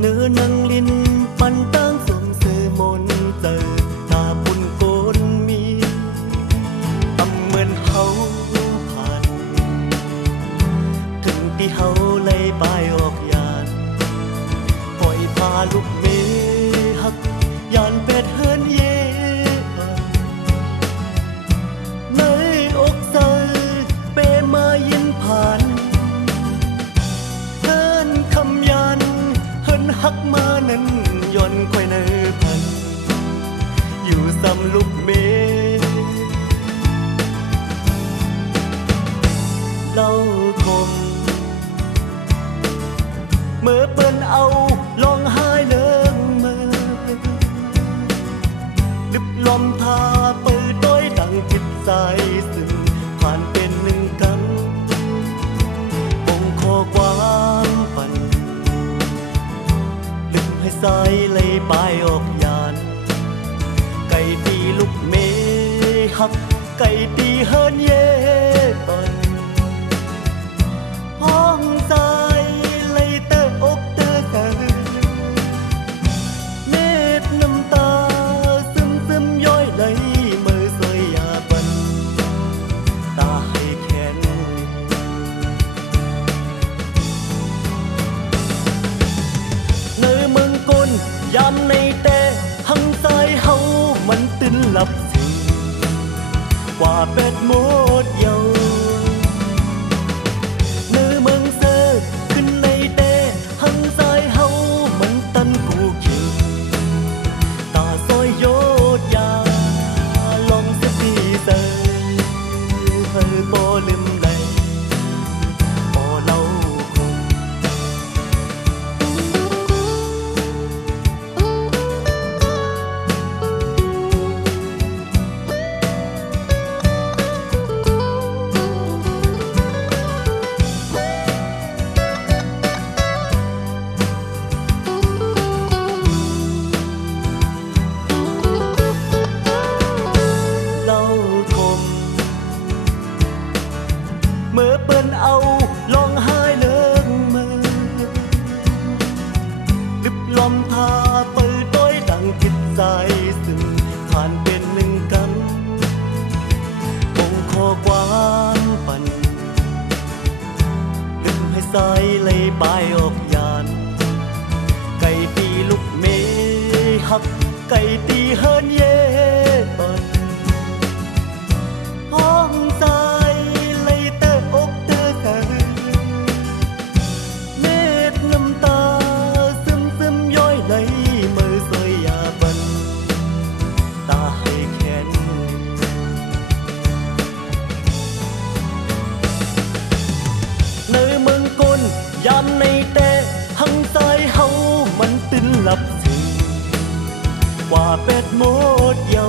เนื้อนังลินปันตั้งสมเสือมนเจอตาปุ่นโกนมีตำเหมือนเฮาผ่านถึงที่เฮาเลยไปออกยานปล่อยพาลูกเมหักยานเป็ดเฮินเย่ในอกเซอเปมายินผ่านเฮินคำยันเฮินหักมานั้นย้อนค่อยเนอพันอยู่ซ้ำลูกเมเล่าคมเมื่อเปิ้นเอาลองหายเลิงมือดึบลมทาปืนโดยดังจิตใจซึ่งผ่านเป็นหนึ่งกันองค์ขอความฝันลึกให้สายเลยไปออกยานไก่ตีลูกเมหักไก่ตีเฮินเย่ปันห้องใจเลยเตออกเตอเตอเน็บน้ำตาซึมซึมย้อยไหลมือสวยยาปันตาให้แขนเนื้อเมืองกลยามในแต่หังใจเฮามันตื่นหลับสิกว่าเป็ดหมดเยาเนื้อเมืองเซอขึ้นในแต่หังใจเฮามันตันกูเขียวตาซอยโยดยาลองสักทีเซอเฮอบ่ลืมใดบ่เล่าคงเมื่อเปิ้นเอาลองหายเลิงมือดึบลมพาปืนโดยดังจิตใจซึ่งผ่านเป็นหนึ่งกันองค์ขอความฝันลึกให้สายเลยไปออกยานไก่ตีลูกเมหักไก่ตีเฮินเย่ปันห้องใจเลยเตออกเตอเตอเน็บน้ำตาซึมซึมย้อยไหลมือสวยยาบันตาให้แขนเนื้อเมืองกลยามในแต่หังใจเฮามันตื่นหลับสิกว่าเป็ดหมดเยา